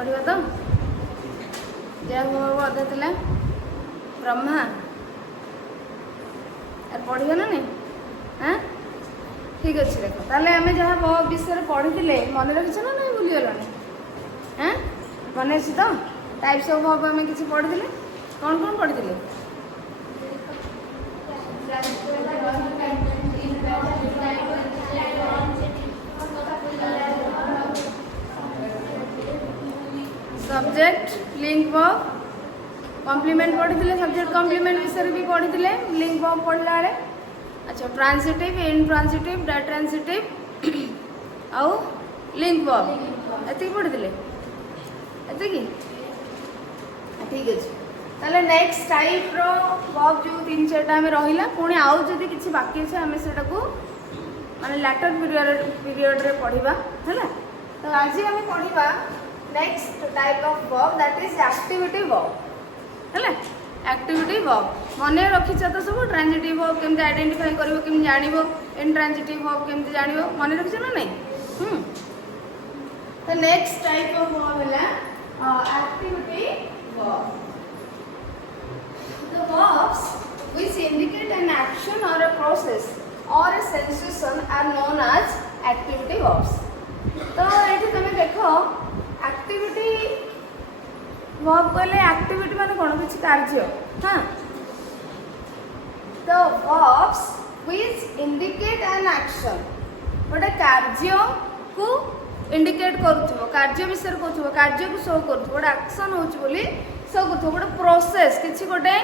पढ़िबा तो जय हो अधा थिला ब्रह्मा यार पढ़िबा ना नहीं हाँ ठीक अच्छे देख ताले आम जहाँ विषय पढ़ी मन रखी ना नहीं भूलीगल हाँ मन अच्छी तो टाइप्स ऑफ वर्ब आम किसी पढ़ी कौन कौन पढ़ी सब्जेक्ट लिंक वर्ब कॉम्प्लीमेंट पढ़ी सब्जेक्ट कॉम्प्लीमेंट विषय भी पढ़ी लिंक वर्ब पढ़ला बेले अच्छा ट्रांसिटिव इंट्रांसिटिव ट्रांसिटिव आउ लिंक वर्ब एति पढ़ी एति ठीक अच्छे ताले नेक्स्ट टाइप रो वर्ब जो 3-4टा आम रहा पुणी आउ जदि किसी बाकी अच्छे आम से माने लैटर पीरियड रे पढ़िबा हैला तो आज आम पढ़िबा next type of verb that is activity verb हैला एक्टिविटी वर्ब मन रखिछ तो सब ट्रांजिटिव वर्ब केमते आइडेंटिफाई करबो केमते जानिबो इंट्रांजिटिव वर्ब केमते जानिबो मन रखिछ ना नहीं तो नेक्स्ट टाइप ऑफ वर्ब हैला activity verb the verbs which indicate an action or a process or a sensation are known as activity verbs तो ये तुम देख एक्टिविटी वर्ब कहले एक्टिविटी माने कौन किसी कार्य हाँ तो verbs which indicate an action गोटे कार्य को इंडिकेट करुथबो कार्य विषय कहथबो कार्य को शो करथबो गोटे एक्शन होची बोली शो करथबो गोटे प्रोसेस किछि गोटे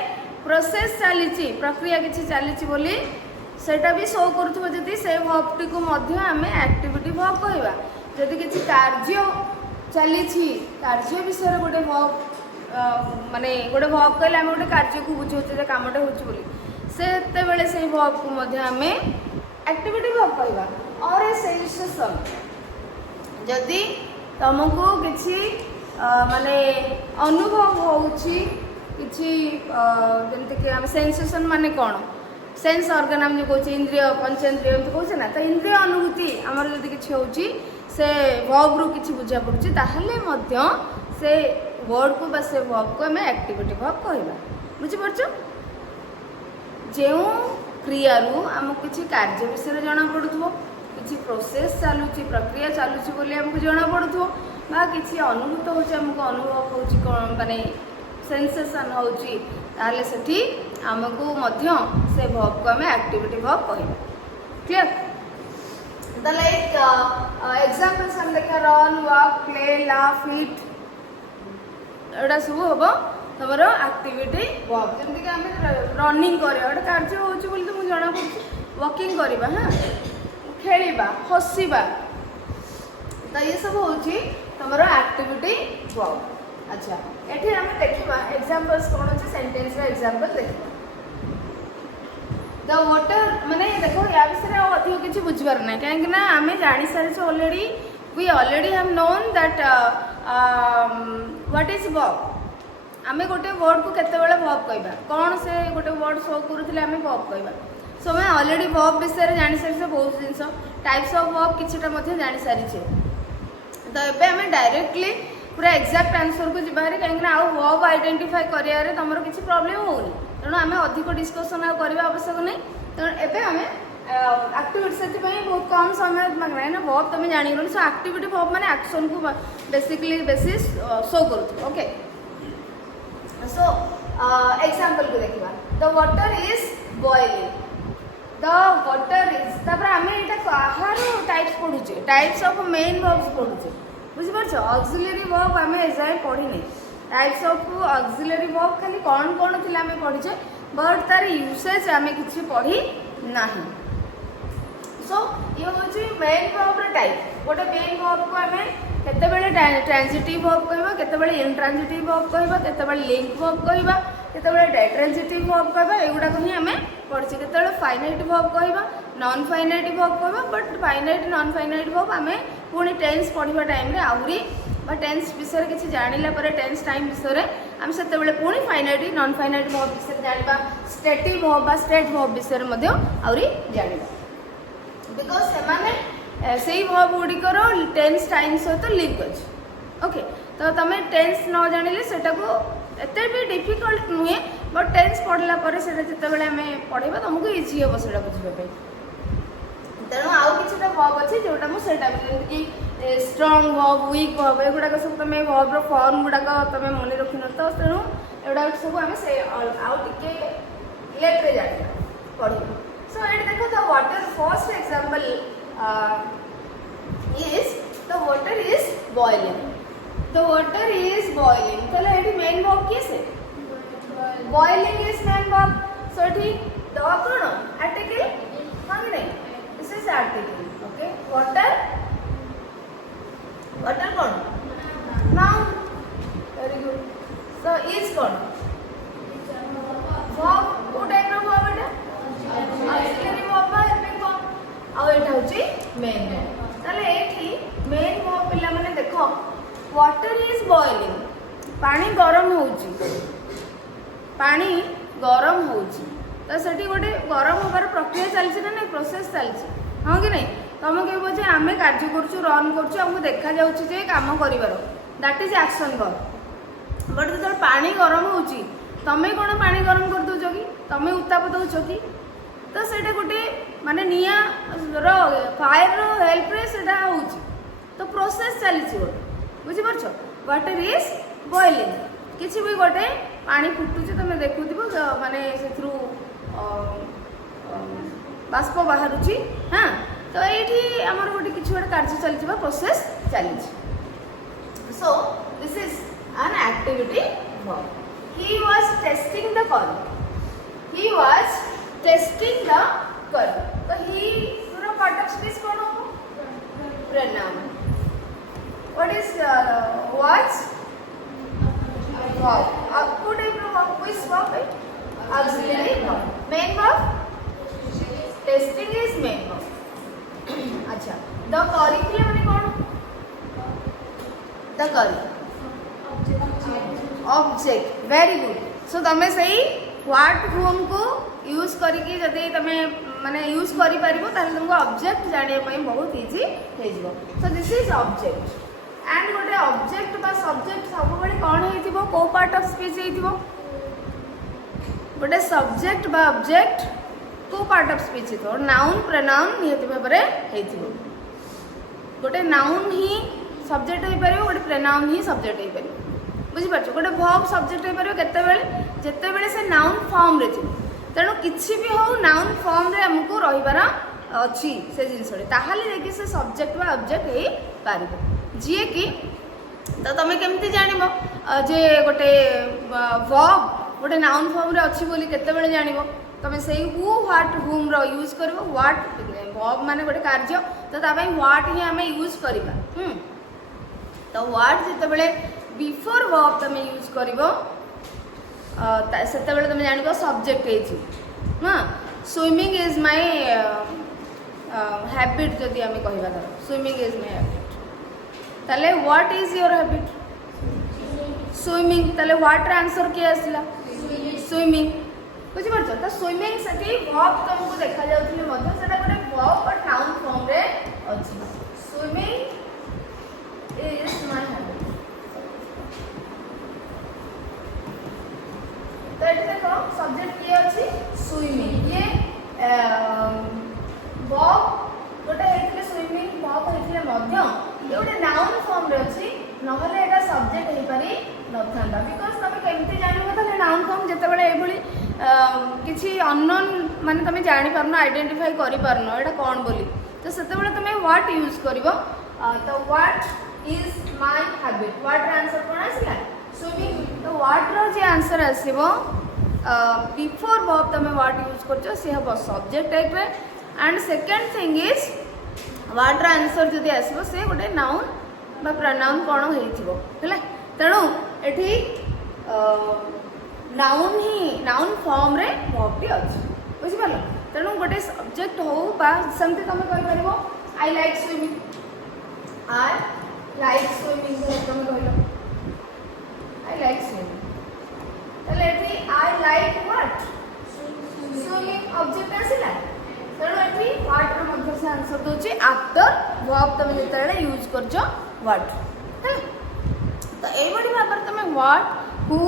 प्रोसेस चली प्रक्रिया किछि चली बोली सेटा भी शो करुथबो जदि से वर्ब टी को मध्य आमे एक्टिविटी वर्ब कहबा जदि किछि कार्य चली कार्य विषय गोटे वर्ब माने गोटे वर्ब कहले आमे गोटे कार्य को बुझौते जे कामटे होची बोली सेते बेले से वर्ब को मध्य आमे एक्टिविटी वर्ब कहबा और ए सेंसेशन जदि तुमको किसी माने अनुभव होउछि किसी जमती आम सेंसेशन माने कौन सेंस ऑर्गन आम जो कहे इंद्रिय पंचेन्द्रिय एमती कहे ना तो इंद्रिय अनुभूति आमर जदि किसी होउछि से वर्ब रु किसी बुझा पड़ुछि ताहले मध्य से वर्ड को बा से वर्ब को आम एक्टिविटी वर्ब कहबा बुझी परछ जेउ क्रिया रु आमको किसी कार्य विषय जना पड़ुथबो किसी प्रोसेस चलुची प्रक्रिया चलुची बोली हमको जना पड़ुथबो बा किसी अनुभूत होछि हमको अनुभव होछि कोन माने सेंसेशन होछि ताले सेठी हमको मध्य से वर्ब को हमें एक्टिविटी वर्ब कहबा क्लियर द लाइक एग्जांपल्स हम देखा रन वॉक प्ले लाफ ईट एडा सब होबो तमरो एक्टिविटी वर्ब जेमति कि हमें रनिंग करे एडा कार्य होछि बोली तो मु जना पड़छि वॉकिंग करबा हां खेलिबा हसिबा तो ये सब होछि तमरो एक्टिविटी वर्ब अच्छा एठी हम देखिबा एग्जांपल्स कोन अछि सेंटेंस रे एग्जांपल देखिबा द वाटर माने देखो या विषय और अधिक किछि बुझबार नै काहे कि ना हमें जानि सारि छ already we already have known that what is verb हमें गोटे वर्ड को केते बेले वर्ब कहबा कोन से गोटे वर्ड शो करूथिले हमें वर्ब कहबा सो मैं ऑलरेडी वर्ब विषय रे जानि सारि छ बहुत जिंस टाइप्स ऑफ वर्ब किछिटा मध्ये जानि सारि छ तो एबे हमें डायरेक्टली पूरा एक्जाक्ट आंसर को जीवारे कहीं आउ वर्ब आइडेंटिफाई करियारे तमरो किसी प्रॉब्लम होनी तेणु आम अधिक डिस्कसन करवा आवश्यक नहीं तेणु एबे आम एक्टिविटी से बहुत कम समय मांगे ना वर्ब तुम जान सो एक्टिविटी वर्ब माने एक्शन को बेसिकली बेसिस शो करू ओके सो एग्जांपल को देखा the water is boiling the water is तापर आम यहाँ कहार टाइप्स पढ़ुचे टाइप्स ऑफ मेन वर्ब्स पढ़ुचे बुझिपार ऑक्सिलरी वर्ब आम एजाए पढ़ी टाइप्स ऑफ ऑक्सिलरी वर्ब खाली कौन कौन थी आम पढ़ीचे बट तार यूसेज आम कि पढ़ी ना सो ये हूँ मेन वर्ब टाइप गोटे मेन वर्ब को आम केतबेले ट्रांजिटिव वर्ब कहबा केतबेले इंट्रांजिटिव वर्ब कहबा केतबेले लिंक वर्ब कहबा केतबेले ट्रांजिटिव वर्ब कहबा एगुडा को ही आम पढ़ी केतबेले फाइनाइट वर्ब कहबा नॉन फाइनाइट वर्ब कहबा but finite non finite verb आम पुणी टेन्स पढ़ा टाइम रे आहरी टेन्स विषय किसी जानिला परे टेन्स टाइम विषय आम से पुणी फाइनाइट नॉन फाइनाइट वर्ब विषय जाना स्टेटिव वर्ब बा स्टेट वर्ब विषय आहरी जाना बिकज से वर्ब गुड़िकर टेन्स टाइम सहित लिंक अच्छे ओके तो तुम टेन्स न जानिले सेटा को एते भी डिफिकल्ट नुहे बट टेन्स पढ़ला पर सेटा जते बेले हमें पढ़ेबा तुमको इजी हो सेटा बुझबे पे तेणु आउ किछटा वर्ब अछि जोटा मु सेटा कि स्ट्रांग वर्ब वीक वर्ब एगुडा सब तुम वर्ब रो फॉर्म गुडा तुम मन रखि न तो तेणु एगुडा सब हमें से आउ टिके लेट रे जानि पढ़िबो सो एट देखो the water first example is the water is boiling the water is boiling चलो एठी मेन वर्ब किस है boiling is main verb so एठी द कोन आर्टिकल हां कि नहीं this is article okay water कौन noun very good so is कौन verb को टाइप रो verb एटा auxiliary verb बा helping verb आ एटा होची main verb ताले एठी मेन वर्ब पिला माने देखो वाटर इज बॉइलिंग पानी गरम होउची तो सेठी गोटे गरम होबार प्रक्रिया चलछि ना नहीं प्रोसेस चलछि हां कि नहीं तुम कहबो जे आमे कार्य करछु रन करछु हमको देखा जाउछि जे काम करिवार that is action verb but जब पानी गरम होउची तमे कोन पानी गरम कर दोछो कि तमे उत्ताप दोछो कि तो सेटा गोटे माने निया रो फायर रो हेल्प रे सेटा होउची तो प्रोसेस चलछि बुझि परछो वाटर इज बॉइलिंग किछि भी गोटे पानी फुटुची तमे देखुथिबो माने से थ्रू बाष्प बाहरुची हां तो एठी हमर गोटे किछि गोटे कार्य चलछि बा प्रोसेस चलछि so this is an activity verb he was tasting the corn he was tasting the corn तो ही पूरा पार्ट ऑफ स्पीच कौन हो pronoun what is was verb आपको टाइप रो वर्ब which verb है auxiliary verb main verb testing is main verb अच्छा the curriculum माने कौन the curriculum object very good so तमे सही what whom को यूज करके जदि तमे माने यूज करि परिबो ताले तुमको ऑब्जेक्ट जानिया पई बहुत इजी हे जिवो सो दिस इज ऑब्जेक्ट एंड गोटे ऑब्जेक्ट बा सब्जेक्ट सब बळे कोन हेतिबो को पार्ट ऑफ स्पीच हेतिबो गोटे सब्जेक्ट बा ऑब्जेक्ट को पार्ट ऑफ स्पीच हेतो नाउन प्रोनाउन निहति भाबरे हेतिबो गोटे नाउन ही सब्जेक्ट हे परिबो गोटे प्रोनाउन ही सब्जेक्ट हे परिबो बुझि परछो गोटे वर्ब सब्जेक्ट हे परिबो केते बेले जेते बेले से नाउन फॉर्म रे थिबो तेणु किसी भी हो नाउन फॉर्म रे हमको रहिबार अच्छी से जिनस ताहले देखि से सब्जेक्ट बा ऑब्जेक्ट हे पारिबो जे कि तो तुम केमती जानबो जे गोटे वर्ब गोटे नाउन फॉर्म रे अच्छी बोली केते बेले जानबो तुम से हु व्हाट हुम रो यूज करबो व्हाट वर्ब माने गोटे कार्य तो ता पई व्हाट ही हमें यूज करबा तो व्हाट जेते बेले बिफोर वर्ब तुम यूज करबो सेते बेले तुम जानबो सब्जेक्ट हेछि हां स्विमिंग इज माय हैबिट जदि हमें कहबा तर स्विमिंग इज माय हैबिट ताले what is your habit swimming ताले व्हाट आंसर के आसला स्विमिंग बुझि परछ त स्विमिंग सती वर्ब तुमको देखा जाउथि मध्य सेटा गोटे वर्ब बट नाउन फॉर्म रे अछि स्विमिंग इज माय हैबिट तो ये देखो सब्जेक्ट ये अछि स्विमिंग ये वर्ब गोटे हेतले स्विमिंग वर्ब हेतले मध्य ये गोटे नाउन फॉर्म रे अछि नहले एटा सब्जेक्ट हे पारी नथांदा बिकॉज़ तमे केमते जानिबो त नाउन फॉर्म जते बेले एभली किछि अननोन माने तमे जानि परनो आइडेंटिफाई करि परनो एटा कोन बोली तो सेते बेले तमे व्हाट यूज करिवो तो what is my habit what answer कोन आसिला स्विमिंग तो व्हाट रो जे आंसर आसीबो बिफोर वर्ब तमे व्हाट यूज करछो से हबो सब्जेक्ट टाइप रे and second thing is what रो आंसर जदी आसीबो से गोटे नाउन बा प्रोनाउन कोन हेथिबो हैला तेणु एठी नाउन फॉर्म रे वर्ब टी अछि बुझि पालो तेणु गोटे सब्जेक्ट हो बा समते तमे कहि परबो आई लाइक स्विमिंग तमे कहलो आई लाइक स्विमिंग तले एठी I like what swimming object आसिला तेणु एठी व्हाट रो मध्य से आंसर दोची आफ्टर वर्ब तमे जेतेले यूज करजो व्हाट है एबडी भाव तुम व्हाट हु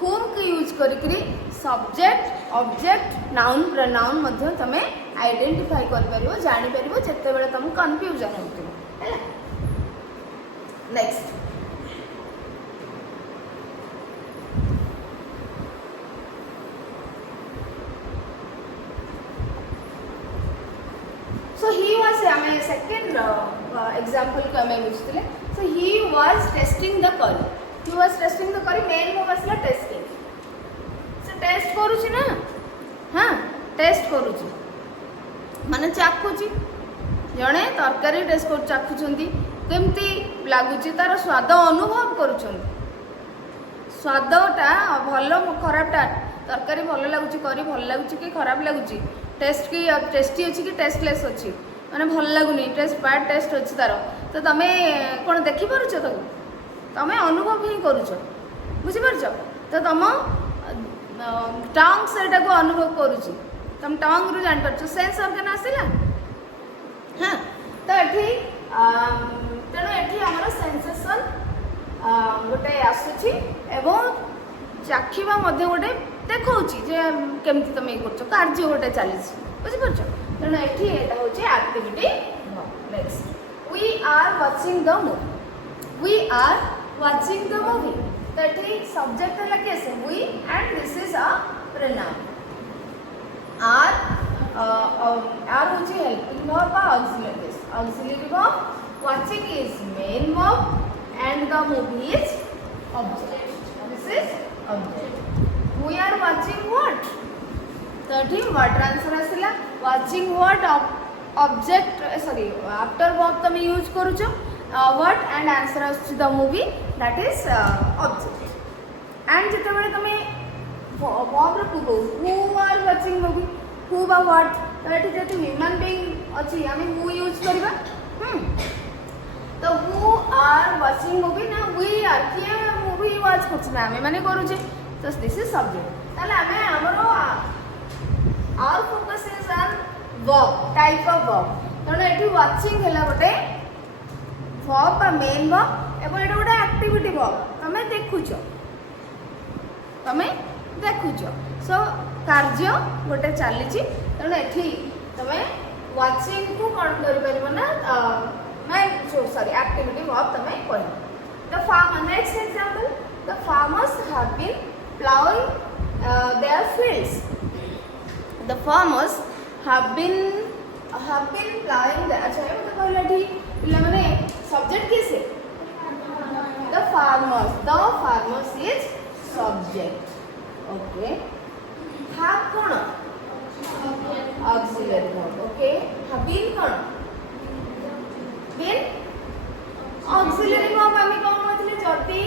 हुम को यूज करी सब्जेक्ट ऑब्जेक्ट नाउन प्रोनाउन मध्य तुम आइडेंटिफाई कर परिबो जानि परिबो जते बेले तुम कंफ्यूजन होतो हैला। नेक्स्ट so he was हमें सेकंड एग्जांपल को हमें बुझते so he was testing the curry main verb आसला टेस्टिंग से टेस्ट करूची ना हाँ टेस्ट करूची माने चाखुची जणे तरकारी टेस्ट कर चाखुचंदी केमती लागुची तार स्वाद अनुभव करूचंदी स्वादटा भल खराबटा तरकारी भल लागुची करी भल लागुची कि खराब लागुची टेस्ट की टेस्टी अच्छी कि टेस्टलेस अच्छी माने भल लगुनि टेस्ट बैड टेस्ट अच्छी तार तो तुम कौन देखी पारुछ तो तुम अनुभव ही करुछ बुझीपार तो तुम टंग से अनुभव करुछ तुम टंग रु जान पारछ सेंस ऑर्गन आसिला हाँ तो ये तेणु ये आमर सेंसेशन गोटे आसुची एवं चाखिबा मध्य गोटे देखौची जे केमती तुम ये करछ कार्य गोटे चली बुझीपार तेणु ये activity. Next we are watching the movie तो ये सब्जेक्ट है कैसे we and this is a pronoun are होची helping verb auxiliary verb watching is main verb and the movie is object this is object we are watching what तो ये what answer आसला watching what object sorry after verb तुम use करूछ what and answer आसछि the movie that is object and जिते बेले तुम verb रे पूर्व हु आर वाचिंग मूवी हु बा व्हाट तो ये जेतु ह्यूमन बीइंग अछि आमे हु यूज करबा तो हु आर वाचिंग मूवी ना वी आर के मूवी वाच करछ ना आमे माने करूछे तो दिस इज सब्जेक्ट ताले आमे हमरो our focus is on verb type of verb तेणु ये वाचिंग है गोटे वर्ब बा मेन वर्ब एवं ये गोटे एक्टिविटी वर्ब तुम देखुच सो कार्य गोटे चली तेणु ये तुम वाचिंग को कौन कर ना सॉरी एक्टिविटी वर्ब तुम कर the farmer next example the farmers have been ploughing their fields the farmers have been plowing the अच्छा ये मतलब कहला ठीक पिला माने सब्जेक्ट किसे the farmers is subject okay have कौन auxiliary verb okay have been कौन been auxiliary verb आमी कौन कहथिले जति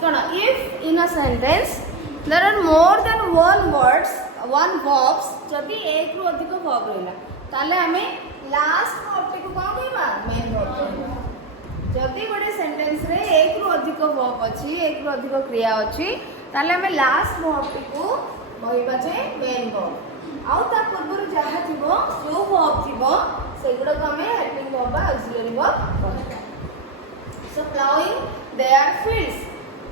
कौन if in a sentence there are more than one verbs जदि एक रु अधिक वर्ब रहला ताले हमें लास्ट वर्ब को कौन कहबा मेन वर्ब कहबा जदि गोटे सेंटेंस रे एक रु अधिक वर्ब अछि एक रु अधिक क्रिया अछि ताले हमें लास्ट वर्ब को कहबा जे मेन वर्ब आउ ता पूर्व जहा थिबो जो वर्ब थिबो सेगुडा को हमें हेल्पिंग वर्ब बा ऑक्सिलरी वर्ब कहबा so ploughing their fields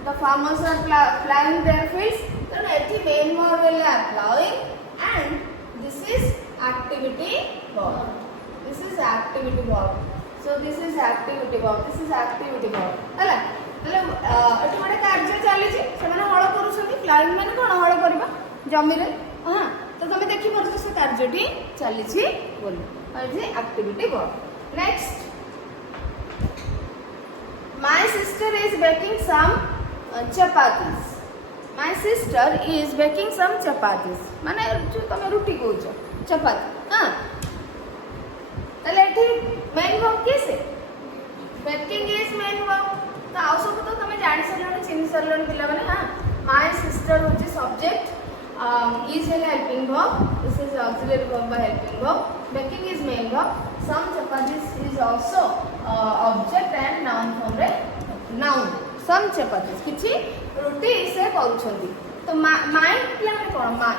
the farmers are ploughing their fields तो एठी मेन वर्ब है ploughing and this is activity verb this is activity verb so this is activity verb हला हले एठी गोटे कार्य चली जे सेमाने हळ करूछथि प्लाउइंग माने कोन हळ करबा जमी रे हां तो तुम देखि परछ से कार्यटी चली छी बोली और जे activity verb. Next my sister is baking some chapatis my sister is baking some chapatis माने जो तुम रोटी कहूछ चपाती हाँ तले एठी मेन वर्ब किसे बेकिंग इज मेन वर्ब तो आउ सब तो तुम जानि सरलण चिन्ह सरलण पिला माने हाँ my sister होची subject is a helping verb this is auxiliary verb by helping verb baking is main verb some chapatis is also object and noun form रे noun some chapatis किछि रोटी से करूछंदी तो माइंड पिला में कोन मान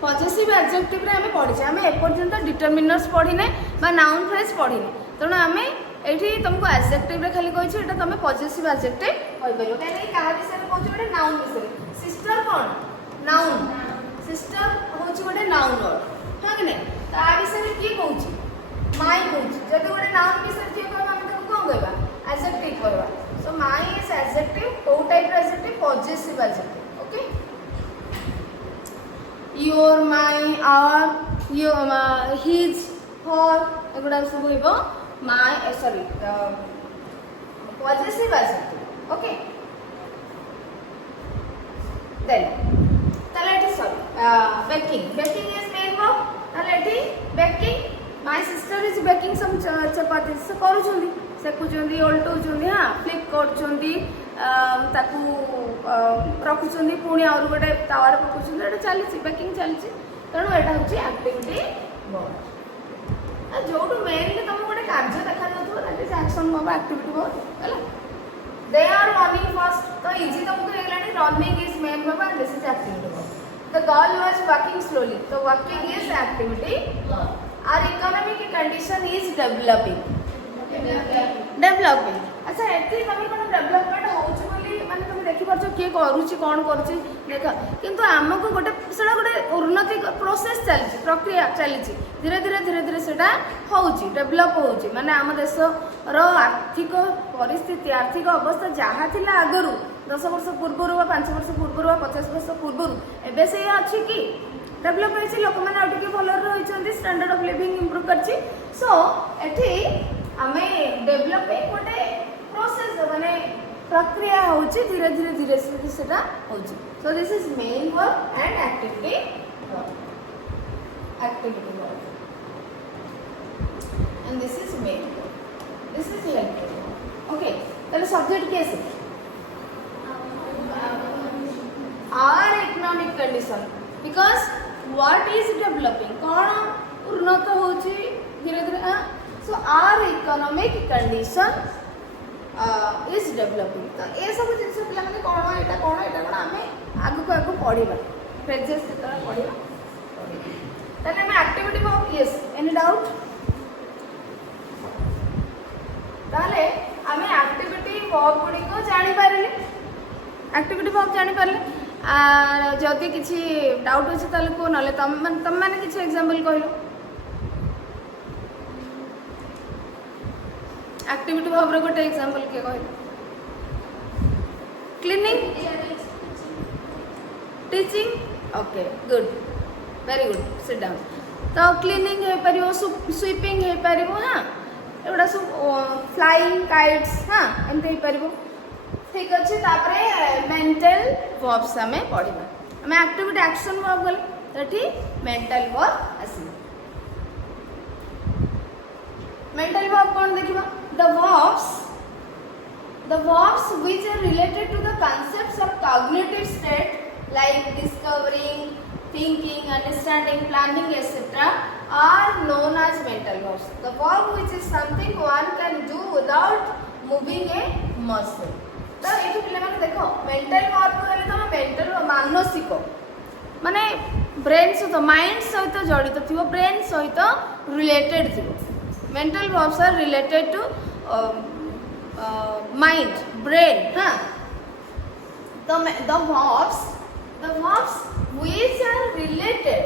पॉजिटिव एडजेक्टिव रे हमें पढिछे हमें ए पर्यंत डिटरमिनर्स पढिने बा नाउन फ्रेज पढिने तणो हमें एठी तुमको एडजेक्टिव रे खाली कहछि एटा तमे पॉजिटिव एडजेक्टिव कहि परियो काहे कहा विषय रे कहछि गोटे नाउन विषय सिस्टर कोन नाउन सिस्टर होछि गोटे नाउन वर्ड हां कि नै ता विषय रे की कहछि माई कहछि जदि गोटे नाउन विषय की कहबा हम ताको कोन कहबा एडजेक्टिव कहबा सो माई इज एडजेक्टिव को टाइप रे adjective positive adjective okay your my our your his her एगुडा सब होइबो my sorry positive adjective okay then ताले एटी sorry baking baking is main verb ताले एटी baking my sister is baking some chapati से करूछंदी सेकुछंदी ओल्टोछंदी हां फ्लिप करछंदी ताकू रखुछंदी पुणी और गोटे तावार पकुछंदी एटा चलीछि बेकिंग चलीछि तणो एटा होछि एक्टिविटी वर्ब जोटू मेनली तुम गोटे कार्य देखा जाउथो that is action verb activity verb हैला दे आर रनिंग फास्ट तो इजी तुमको हेलानी running is main verb and this is activity verb the girl was walking slowly तो walking is activity our economic condition is developing अच्छा एति तुम कोन development होउछ बोली माने तुम देखि परछो के करूची कोन करूची देखा किंतु हमको गोटे सेडा गोटे उन्नति प्रोसेस चलीची प्रक्रिया चलीची धीरे धीरे सेडा होउची डेवलप होउची माने आम देश रो आर्थिक परिस्थिति आर्थिक अवस्था जहा थिला आगरु 10 वर्ष पूर्व 5 वर्ष पूर्व 50 वर्ष पूर्व एबे से अछि कि डेवलप होइछि लोक माने आउटिके भलर रहिछन्ती स्टैंडर्ड ऑफ लिविंग इंप्रूव करछि सो एठी आमे डेवलपिंग गोटे प्रोसेस माने प्रक्रिया होउछि धीरे धीरे सेटा होउछि so this is main verb and activity verb and this is main verb this is helpful okay ताले सब्जेक्ट के से our economic condition because what is developing कोन उन्नत होउछि धीरे धीरे so our economic condition is developing तो ये सब जिन पिला माने कोन एटा आमे आगु को पढिबा प्रेजेंस जेतरा पढिबा तने हम activity verb yes any doubt ताले आमे एक्टिविटी वर्ब गुडी को जानि पारले एक्टिविटी वर्ब जानि पारले जदि किछि डाउट अछि ताले को नले तम माने किछि एग्जांपल कहलो एक्टिविटी वर्ब रे गोटे एग्जांपल के कहलो cleaning teaching okay good very good sit down तो क्लीनिंग हे परिबो स्वीपिंग हे परिबो हां एडा सब फ्लाइंग काइट्स हां एमते हे परिबो ठीक अछि तापरे मेंटल वर्ब्स हमें पढिबा हमें एक्टिविटी एक्शन वर्ब गले तठी मेंटल वर्ब आसी मेंटल वर्ब कोन देखिबा the verbs which are related to the concepts of cognitive state like discovering thinking understanding planning etc are known as mental verbs the verb which is something one can do without moving a muscle तो एठी पिला माने देखो mental verb कहले तो mental मानसिक माने brain सहित माइंड सहित जड़ित थिबो ब्रेन सहित रिलेटेड थिबो mental verbs are related to mind brain huh the verbs which are related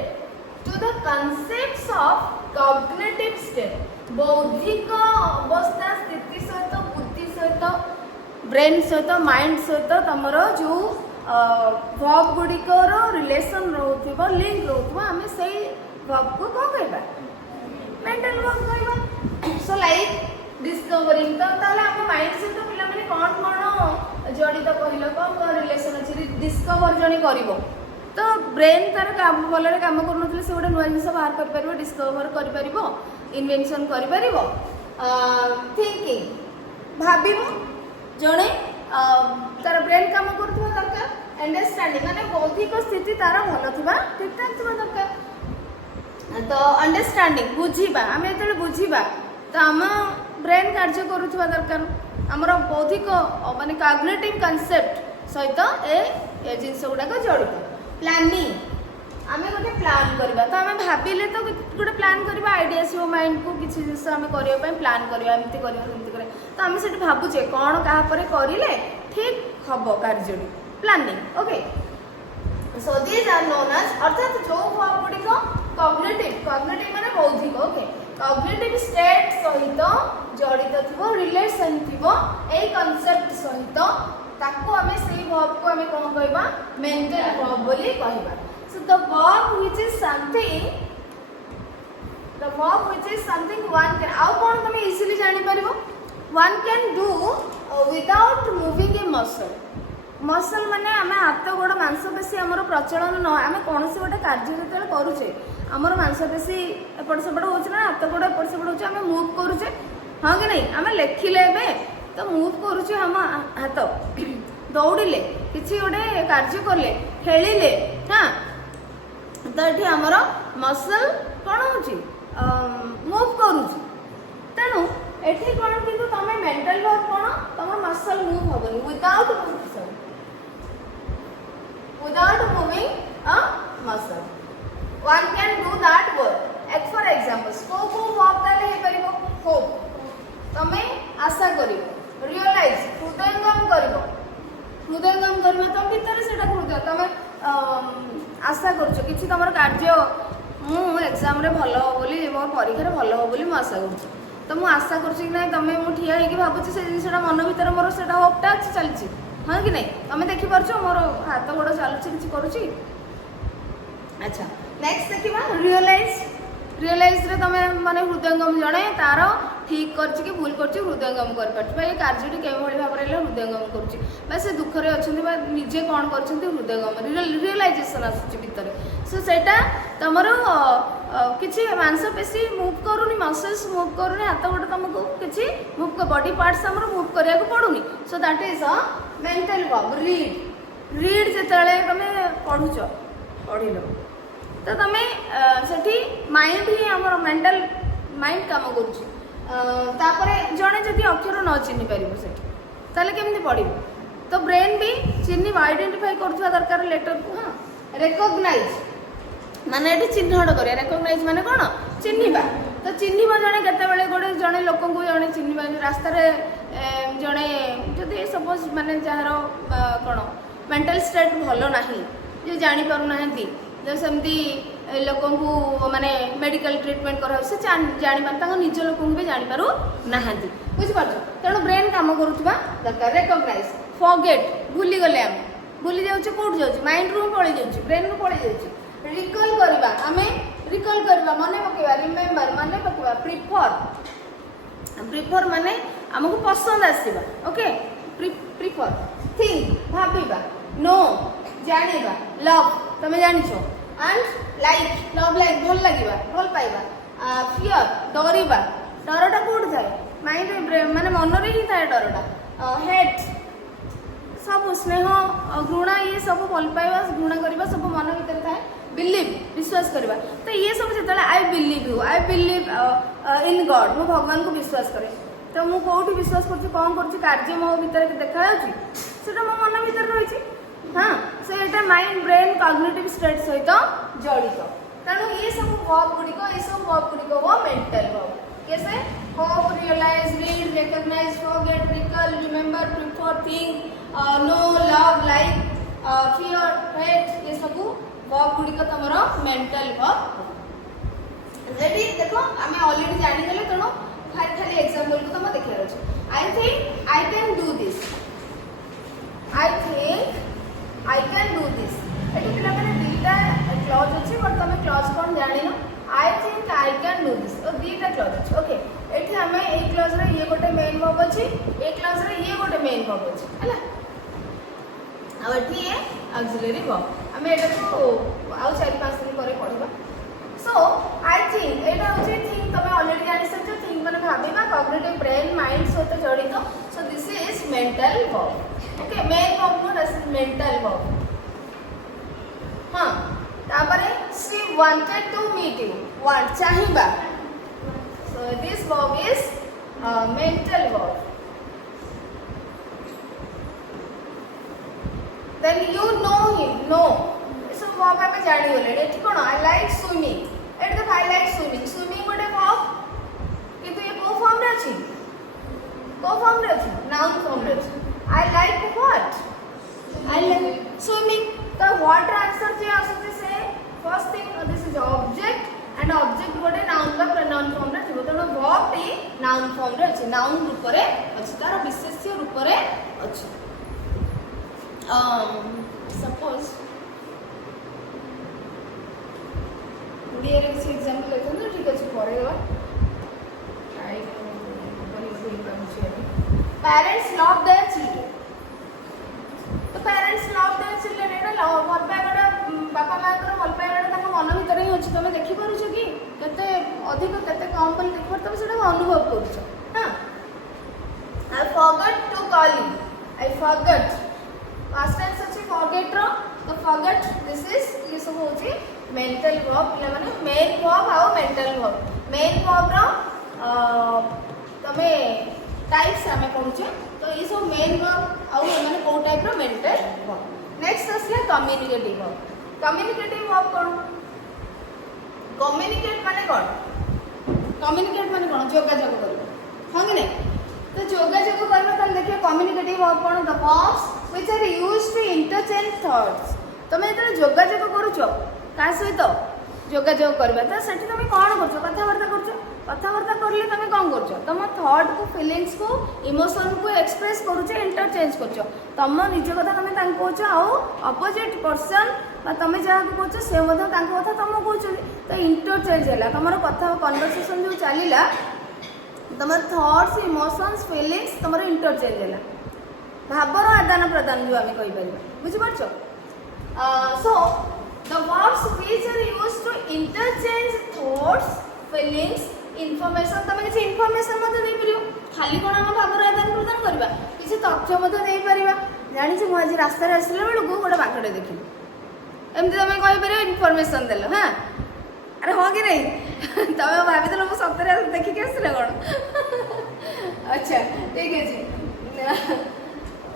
to the concepts of cognitive state बौद्धिक अवस्था स्थिति सहित बुद्धि सहित ब्रेन सहित माइंड सहित तमर जो वर्ब गुडिकर रिलेशन रहउथिबो लिंक रहउथिबो हमें सेही वर्ब को कोन कहबा मेंटल वर्ब कहबा सो लाइक डिस्कवरिंग तो ताले हम माइंड से तो पिला माने कोन जड़ित कहलो कोन रिलेशन अछि डिस्कवर जणी करिवो तो ब्रेन तार काम भलरे काम करनथले से गोटे नुवा जिंस बाहर कर परबो डिस्कवर कर परबो इन्वेंशन कर परबो थिंकिंग भाबिबो जणे तार ब्रेन काम करथबो दरकार अंडरस्टैंडिंग माने बौद्धिक स्थिति तार भलो थिबा ठीक ठाक थिबा दरकार तो अंडरस्टैंडिंग बुझीबा आमे एतले बुझीबा तो आम ब्रेन कार्य करुवा दरकार आमर बौद्धिक माने कॉग्निटिव कांसेप्ट सहित ए जिनस गुड़ाक जड़ित प्लानिंग आमे गोटे प्लान करवा तो आम भाविले तो गोटे प्लान करवा आइडिया आसो माइंड को किसी जिस आम करने प्लान करवा एमती करवा तो आम से भावुचे कौन क्या करे ठीक हम कार्य planning okay so these are known as अर्थात जो वर्ब गुड़िक कॉग्निटिव कॉग्निटिव माने बौद्धिक ओके कॉग्निटिव स्टेट सहित जड़ित थी रिलेशन थी ए कॉन्सेप्ट सहित ताको आमे सेही वर्ब को आमे कोन कहबा मेंटल वर्ब बोली कहबा so the verb which is something one can आउ कोन तमे इजीली जानि परबो one can do without moving A muscle माने आमे हाथ गोड़ मांसपेशी आमर प्रचलन न आमे कोनसी गोटे कार्य जतले करूचे आमर मांसपेशी एपट सेपट होछ ना हाथ गोड़ एपट सेपट होछ आमे मूव करूचे हां कि नहीं आमे लेखिले बे तो मूव करुचे हम हाथ दौड़े किसी गोटे कार्य कले खेलिले हाँ तो ये आमर मसल कौन हो मूव करुची तेणु एठी कौन कि तुम मेंटल वर्क कौन तुम मसल मूव हेनी without moving a muscle one can do that work for example को वर्क ताले हे परिबो होप तमे आशा करिवो रियलाइज हृदयंगम करिवो हृदयंगम करबा तो भीतर सेटा हृदय तमे आशा करछो किछि तमर कार्य मु एग्जाम रे भलो हो बोली मोर परीक्षा रे भलो हो बोली मु आशा करछो तो मु आशा करछि कि नै तमे मु ठिया हेकि भाबुछि से जिनसटा मन भीतर मोर सेटा होपटा अछि चलछि हां कि नै तमे देखि परछो मोर हाथ गोड़ चालुछि किछि करूछि अच्छा नेक्स्ट देखिबा रियलाइज रे तमे माने हृदयंगम जणे तार ठीक करछि कि भूल करछि हृदयंगम कर पाछ भाई कार्यटी केम भली भाबरे हृदयंगम करछि बा से दुख रे अछंती बा निजे कोन करछंती हृदयंगम रियलाइजेशन आछि भीतर सो सेटा तमरो किछि मांसपेशी मूव करूनी मसल्स मूव करूनी हाथ गोटे तुमको किछि मूव बॉडी पार्ट्स हमर मूव करिया को पडुनी so that is a mental verb read जेतले तमे पढुचो पढिलो तो तमे सेठी माइंड ही हमर मेंटल माइंड काम करूछि तापरे जणे जदि अक्षर न चिन्हि पारिबो सेठी ताले केमति पढिबो तो ब्रेन भी चिन्हि आइडेंटिफाई करथुवा दरकार लेटर को हां रिकॉग्नाइज माने एठी चिन्हड करिया रिकॉग्नाइज माने कोन चिन्हिबा तो चिन्हिबा जणे केते बेले गोडे जणे लोकन को जणे चिन्हिबा रास्ता रे जणे जदि सपोज माने जहारो कोन मेंटल स्टेट भलो नाही जे जानि पारु नाहंती जो सेमती लोकन को माने मेडिकल ट्रीटमेंट करा से जानि पार तांग निज लोकन को भी जानि पारु नाहंती बुझि पारछो तेणु ब्रेन काम करूथबा दरकार रिकॉग्नाइज फॉरगेट भूली गले हम भूली जाउछ कोड जाउछ माइंड रू पळी जाउछ ब्रेन रू पळी जाउछ रिकॉल करबा हमें रिकॉल करबा माने पकेबा रिमेंबर माने पकेबा प्रिफर माने हमको पसंद आसीबा ओके प्रिफर थिंक भाबीबा नो जानिबा लव तमे जानिछो एंड लाइक लव लाइक भल लागिबा भल पाइबा फियर डरिबा डरटा कोड थाए माइंड माने मन रे ही थाए डरटा हेट सब स्नेह घृणा ये सब भल पाइबा घृणा करबा सब मन भीतर थाए बिलीव विश्वास करबा तो ये सब जतले आई बिलीव इन गॉड मो भगवान को विश्वास करे तो मु कोठी विश्वास करछि कोन करछि कार्य मो भीतर देखा जाउछि सेटा मो मन भीतर रहिछि हाँ सो ये माइंड ब्रेन कॉग्निटिव स्टेट सहित जड़ित तेणु ये सब वर्ब गुड़िक ये सब वर्ब गुड़िक वो मेंटल वर्ब कैसे hope realise read recognise forget recall remember prefer think know love like fear hate ये सब वर्ब गुड़िक तमरो मेंटल वर्ब रेडी देखो आमे ऑलरेडी जानि गले तेणु खाली एग्जांपल को तुम देखियार अछि I think I can do this I think I can do this. एटी पिला माने दीटा क्लॉज अछि बट तमे क्लॉज कोन जानि न I think I can do this. ओ दीटा क्लॉज अछि ओके एठी हमें ए क्लॉज रे ये गोटे मेन वर्ब अछि ए क्लॉज रे ये गोटे मेन वर्ब अछि हला अब एठी ये ऑक्सिलरी वर्ब हमें एटा को आउ 4-5 दिन करे पढिबा सो आई थिंक एटा अछि थिंक तमे ऑलरेडी जानि सकछो थिंक माने भाबिबा कॉग्निटिव ब्रेन माइंड सहित जड़ित so this is mental verb okay main verb को दिस मेंटल वर्ब हां तापरे she wanted to meet you want चाहिबा so this verb is mental verb then you know him know so verb आमे जानि गले एठी कोन I like swimming at the I like swimming swimming गोटे verb किंतु ये को फॉर्म रे अछि नाउन फॉर्म रे अछि आई like what I like swimming तो व्हाट आंसर जे आसुची से first thing this is object and object गोटे नाउन बा प्रोनाउन फॉर्म रे थिबो तनो वर्ब टी नाउन फॉर्म रे अछि नाउन रूप रे अछि तार विशेष्य रूप रे अछि सपोज ओडिया रे किसी एग्जांपल लेते हैं ठीक अछि परेगा ट्राई करी पेरेंट्स लव देयर चिल्ड्रन तो parents love their children Etah love भल पाइबाटा बापा मां कर भल पाइबाटा तम मन भीतर ही अछि तमे देखि करू छ कि केते अधिक केते कम बोल देखि पर तमे सेटा अनुभव करू छ हां I forgot to call you I forgot past tense अछि फॉरगेट रो तो फॉरगॉट दिस इज ये सब होछि मेंटल वर्ब पिला माने मेन वर्ब आउ मेंटल वर्ब मेन वर्ब रो तमे टाइप्स हमें पढु छ तो ये सब मेन वर्ब आउ माने को टाइप रो मेंटल वर्ब नेक्स्ट असले कम्युनिकेटिव वर्ब कोन कम्युनिकेट माने कोन जोगाजोग करबो हां कि नहीं तो जोगाजोग करबो त देखिए कम्युनिकेटिव वर्ब कोन the verbs which are used to interchange thoughts तमे एतरे जोगाजोग करूछो का सहित जोगाजोग करबा त सेठी तमे कोन करछो कथावार्ता करले तमे कोन करछो तम थॉट को फीलिंग्स को इमोशन को एक्सप्रेस करूछो इंटरचेंज करछो तम निज कथा तमे तांको कहछो आ अपोजिट पर्सन बा तमे जहा को कहछो से मध तांको कथा तम कहछो तो इंटरचेंज हैला तमरो कथा कन्वर्सेशन जो चलीला तमर थॉट्स इमोशंस फीलिंग्स तमरो इंटरचेंज हैला भावर आदान प्रदान जो आमे कहि परिबा बुझि परछो सो the verbs which are used to interchange thoughts feelings information तमे किछि इन्फॉर्मेशन मते दे परियो खाली कोन हम भावर आदान प्रदान करबा किछि तथ्य मते दे परिबा जानि जे मु आज रास्ता रे आसले बेलु गोटे बाकड़े देखिली एमती तमे कहि परियो इन्फॉर्मेशन देलो हां अरे हो कि नहीं तमे भाबी देलो मु सतरे देखि के आसले कोन अच्छा ठीक है जी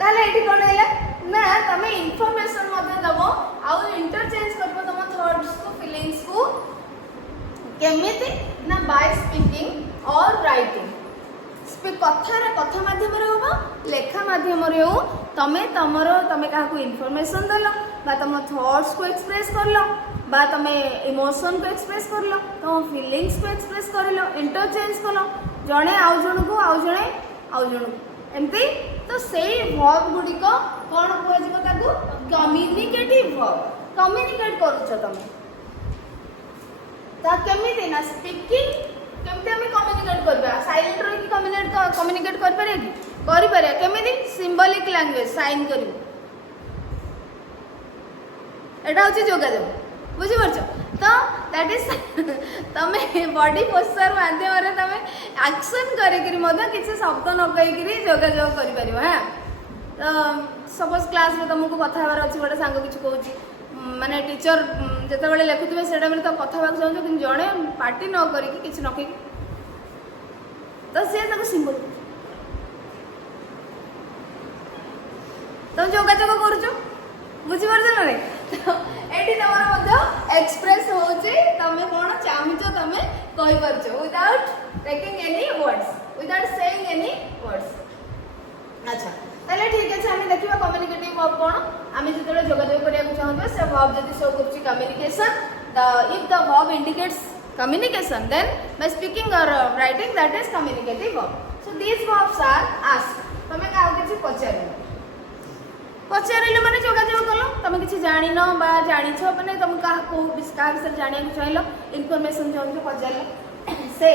ताले एठी कोन हैला ना तमे इन्फॉर्मेशन मते दबो आ इंटरचेंज करबो तम थॉट्स को फीलिंग्स को केमिति ना बाय स्पीकिंग और राइटिंग कथा माध्यम रे होबा लेखा माध्यम रे हो तमे काहा को इन्फॉर्मेशन देलो बा तम थॉट्स को एक्सप्रेस करलो बा तमे इमोशन को एक्सप्रेस करलो तम फीलिंग्स को एक्सप्रेस करलो इंटरचेंज करलो जणे आउ जण को एमती तो सेई वर्ब गुडी को कोन कहै जको ताकू कम्युनिकेटिव वर्ब कम्युनिकेट करूछ तमे ता केमिति ना स्पीकिंग केमते हमें कम्युनिकेट करबा साइलेंट रही कि कम्युनिकेट कर पारे कि करि पारे केमिति सिंबॉलिक लैंग्वेज साइन करिवो एटा होची जोगाजोग बुझि परछ तो दैट इज तमे बॉडी पोस्चर माध्यम रे तमे एक्शन करि करि मदा किछि शब्द न कहि करि जोगाजोग करि परिबो हां तो सपोज क्लास में तुमको कथा हबार अछि गोटे सांग किछु कहूची माने टीचर जते बेले लेखुथिबे सेटा बेले तो कथा बाक चाहू कि जणे पार्टी न करि कि किछु न कहि तो से ताको सिंबल तुम जोगाजोग करूछ बुझि परछ न रे एटी तमरा मध्य एक्सप्रेस होची तमे कोन चाहुचो तमे कहि परछ without taking any words without saying any words अच्छा ताले ठीक है हम देखिबा कम्युनिकेटिव वर्ब कोन आमे जतले जोगाजोग करिया को चाहबे से वर्ब जदी शो करछि communication if the verb indicates communication then by speaking or writing that is communicative verb so these verbs are asked तमे का किछि पचारिले माने जोगाजोग कलो तमे किछि जानि न बा जानि छ माने तुम का को विस्तार से जानिया को चाहलो इन्फॉर्मेशन जोन पचारलो से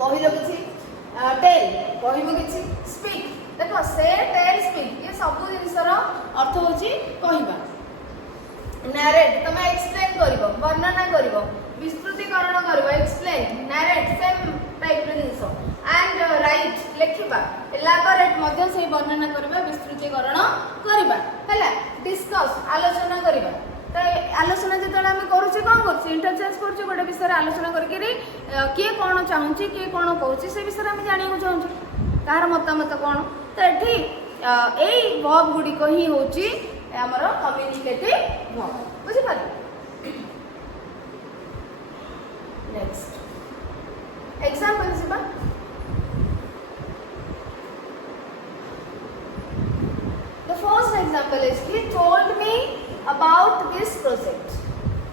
कहिलो किछि टेल कहिबो किछि स्पीक देखो से टेल स्पीक ये सब जिनसर अर्थ होची कहिबा नैरेट तमे एक्सप्लेन करिवो वर्णना करिवो विस्तृतीकरण करिवो एक्सप्लेन नैरेट सेम टाइप रे जिनसो एंड राइट लेखिबा एलाबोरेट मध्य से वर्णना करिबा विस्तृतीकरण करिबा हैला डिस्कस आलोचना करिबा तो आलोचना जतले हम करूची कोन करछी इंटरचेंज करछी गोटे विषय रे आलोचना करके किए कोन चाहूची किए कोन कहूची से विषय हम जानिया को चाहूची कार मतामत कोन तो एठी एई वर्ब गुडी को ही होची हमर कम्युनिकेटिव वर्ब बुझी पारे नेक्स्ट एग्जांपल सिबा the first example is he told me about this project.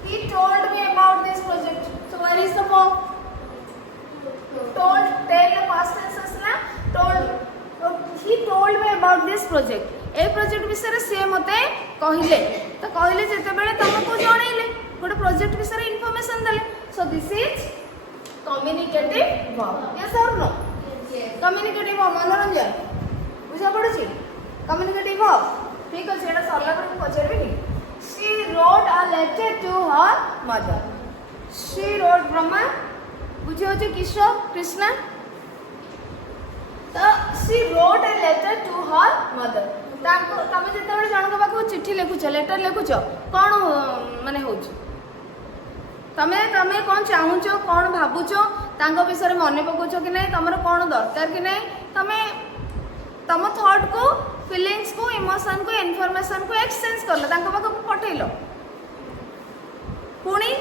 He told me about this project. So where is the verb? Told, tell the past tense asla. Told. He told me about this project. A project विषय रे से मते कहिले तो कहिले जेते बेले तुमको जणैले गोटे प्रोजेक्ट विषय रे इंफॉर्मेशन देले सो this is communicative verb yes और नो कम्युनिकेटिव वर्ब मनोरंजन बुझा पड़ुची कम्युनिकेटिव वर्ब ठीक अछि एटा सरला कर पछरबे नि she wrote a letter to her mother she wrote Brahma बुझियो जे किशोर कृष्णा तो she wrote a letter to her mother तमें जिते जन पाक चिठी लिखुच लेटर लिखुच कौन माने हो तमें तमें कौन चाहूच कौन भावुच विषय मन पकाच कि नहीं तुम कौन दरकार कि नहीं तमें तुम थॉट को फीलिंग्स को इमोशन को इनफॉरमेशन को एक्सचेंज कर पाक पठेल पुणी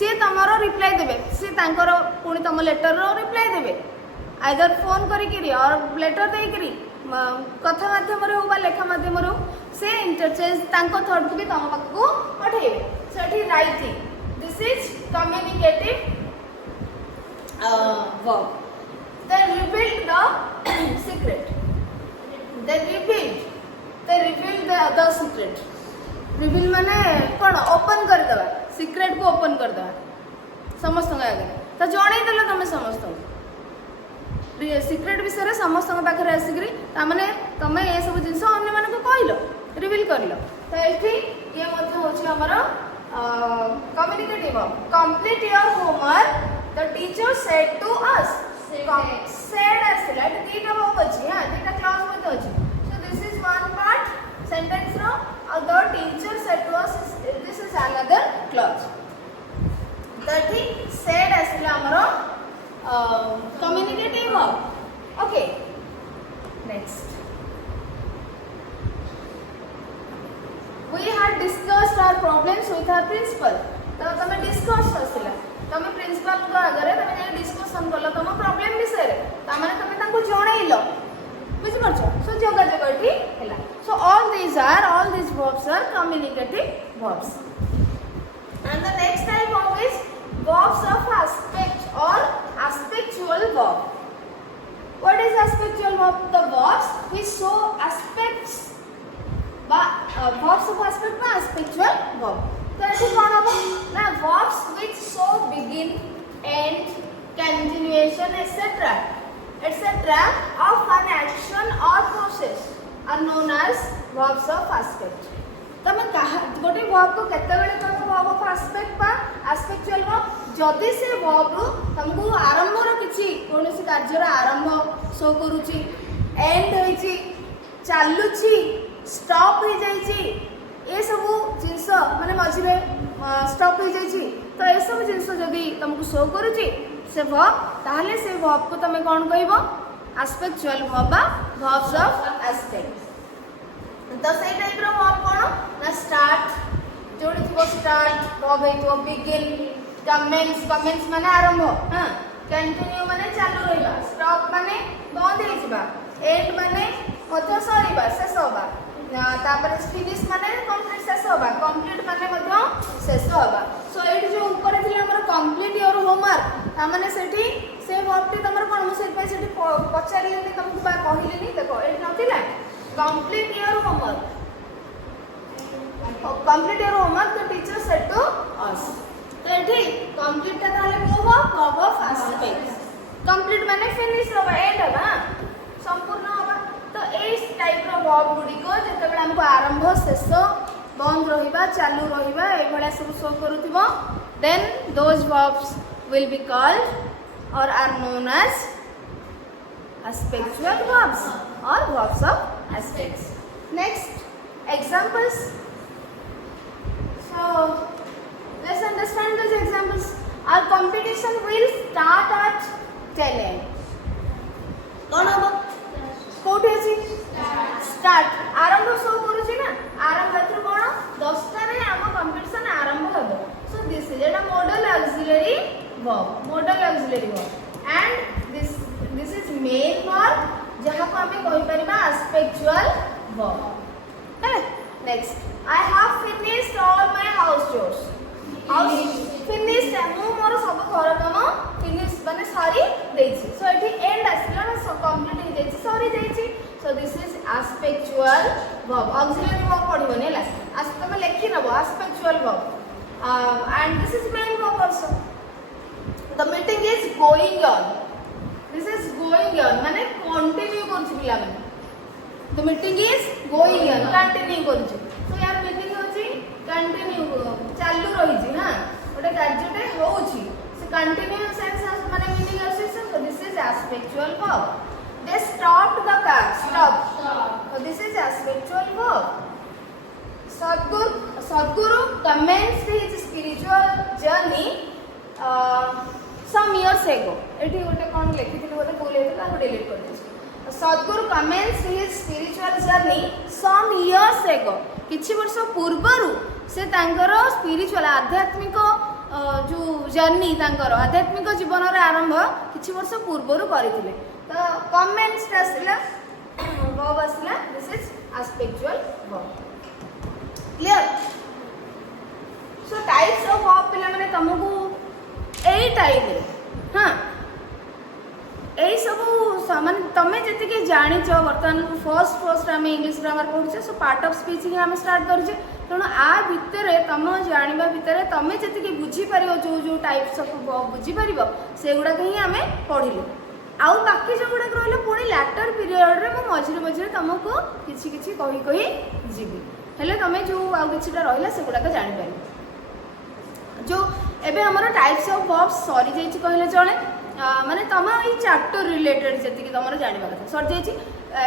सी तुम रिप्लाई देवे सी पुणी तुम लेटर रिप्लाई देवे आइदर फोन करी और लेटर देकरी कथा माध्यम हो लेखा माध्यम से इंटरचेंज थॉट को भी तुम पाक पठेबे सेठी writing this is communicative verb they revealed the secret they revealed the other secret reveal माने कौन ओपन कर देबा सीक्रेट को ओपन कर देबा समस्त आगे तो जणै देलो तुम समस्त सीक्रेट विषय समस्त पाखे आसिक तुम ये सब जिन अन्य मानक कहल रिविल कर तो ये होमर communicative complete your homework the teacher said to us said आसला दीटा वर्ब अछि हां दीटा क्लॉज मते अछि so this is one part sentence रो और the teacher said to us this is another clause that said आसला हमरो communicative verb okay next we had discussed our problems with our principal तो तमे डिस्कस करसिला तमे principal को आगरे तमे जे डिस्कशन करलो तम प्रॉब्लम विषय रे त माने तमे तांको जणैलो बुझि परछो सो जोगाजोग एठी हैला सो all these verbs are communicative verbs and the next type of is verbs of aspect or aspectual verb. What is aspectual verb? The verbs which show aspects verbs of aspect by aspectual verb. So ऐसे कौन होगा ना verbs which show begin, end, continuation, etc. of an action or process are known as verbs of aspect. तमे गोटे verb को केते बेले कहबो वर्ब ऑफ एस्पेक्ट बा एस्पेक्चुअल वर्ब जदि से वर्ब रो तुमको आरंभ रो किछि कोनोसी कार्य रो आरंभ शो करूची एंड होईची चालुची स्टॉप हो जाईची ए सब जिंस माने मझी रे स्टॉप हो जाईची तो ए सब जिंस जदि तुमको शो करूची से वर्ब ताहले से वर्ब को तमे कोन कहबो एस्पेक्चुअल वर्ब बा वर्ब्स ऑफ एस्पेक्ट तो सही टाइप रो वर्ब कोन ना स्टार्ट जोड़ी थी स्टार्ट वर्ब है तो बिगिन कमेंट्स माने आरंभ हां कंटिन्यू माने चालू रहिबा स्टॉप माने बंद हे जिबा एंड माने मध्य सरीबा शेष होबा तापर फिनिश माने कंप्लीट शेष होबा कंप्लीट माने मध्य शेष होबा सो एट जो ऊपर थिला हमर कंप्लीट योर होमवर्क ता माने सेठी से वर्ब टी तमर कोन सेट पे सेठी पचारिलेनी तुमको बा कहिलेनी देखो eight नथिला complete your homework complete your homework the teacher said to us तो एठी complete ता ताले को verb of aspect complete माने finish होबा end होबा संपूर्ण होबा तो इस टाइप रो verb गुडी को जते बेला हमको आरंभ शेष बंद रहिबा चालू रहिबा ए भला सब show करूथिबो then those verbs will be called or are known as aspectual verbs or verbs of aspects. Next, examples. So, let's understand these examples. Our competition will start at 10 a.m. कौन होगा? कोठे अछि? Start. आरंभ show करूछि ना? आरंभ एथु कोन? 10 टा रे हम कंपटीशन आरंभ verb, modal auxiliary verb, and this is main verb जहाँ को हमें कहि परिबा aspectual verb. है next, I have finished all my house chores. Finish मु मोर सब घर काम फिनिश माने सारी देछि. सो एठी एंड आसला ना कंप्लीट हो जाइछि सारी देछि. So this is aspectual verb. Auxiliary verb पढिबने ला आज तुम लिखि नबो aspectual verb and this is main verb also. The meeting is going on. This is going on माने कंटिन्यू करछि पिला माने. The meeting is going on continue करछि. सो यार मीटिंग होछि कंटिन्यू चालू रही हां गोटे कार्यटे होउछि से कंटिन्यू सेंस माने मीनिंग आसे. So this is aspectual verb. They stopped the car. Stop. So this is aspectual verb. Sadhguru commenced his spiritual journey some years ago. एठी गोटे कोन लिखिथिले बोले भूल हेतला को डिलीट कर देछि. Sadhguru commenced his spiritual journey some years ago. किछि वर्ष पूर्वरु से तांकर स्पिरिचुअल आध्यात्मिक जो जर्नी तांकर आध्यात्मिक जीवन रे आरंभ किछि वर्ष पूर्वरु करिथिले. तो कमेंट्स आसला वर्ब आसला. This is aspectual verb. Clear. So types of verb पिला माने तुमको एई टाइप रे हां एई सब सामान तमे जति के जानि छ. वर्तमान फर्स्ट आम इंग्लिश ग्रामर पढ़ुचे. सो पार्ट ऑफ स्पीच ही आम स्टार्ट करछे. तेणु आ भितर तुम जाना भितर तुम जी बुझीपार जो जो टाइप्स ऑफ वर्ब बुझीपार से गुड़ाक ही आम पढ़िलु. आउ बाकी जो गुड़ाक रहा पुणी लैटर पीरियड रे मझे मझे तुमको किसी किसी कही कही जीवी हेले तुम जो आउ किछिटा रहिला से गुड़ाक जानिपार. जो एबे हमर टाइप्स ऑफ वर्ब सरी जाइछि कहले चले माने तुम ये चैप्टर रिलेटेड जी तुम जानवा कथा सरी जाइछि.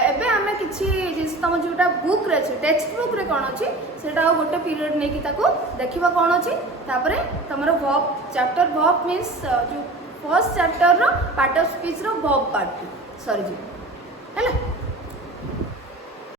एबे आमे किछि जिस तुम जोटा बुक रे अछि टेक्स्ट बुक रे कोन अछि सेटा गोटे पीरियड नै कि ताको देखिबा कोन अछि. तापरे तमरो वर्ब चैप्टर वर्ब मींस जो फर्स्ट चैप्टर रो पार्ट ऑफ स्पीच रो वर्ब पार्ट सरी जी हैला.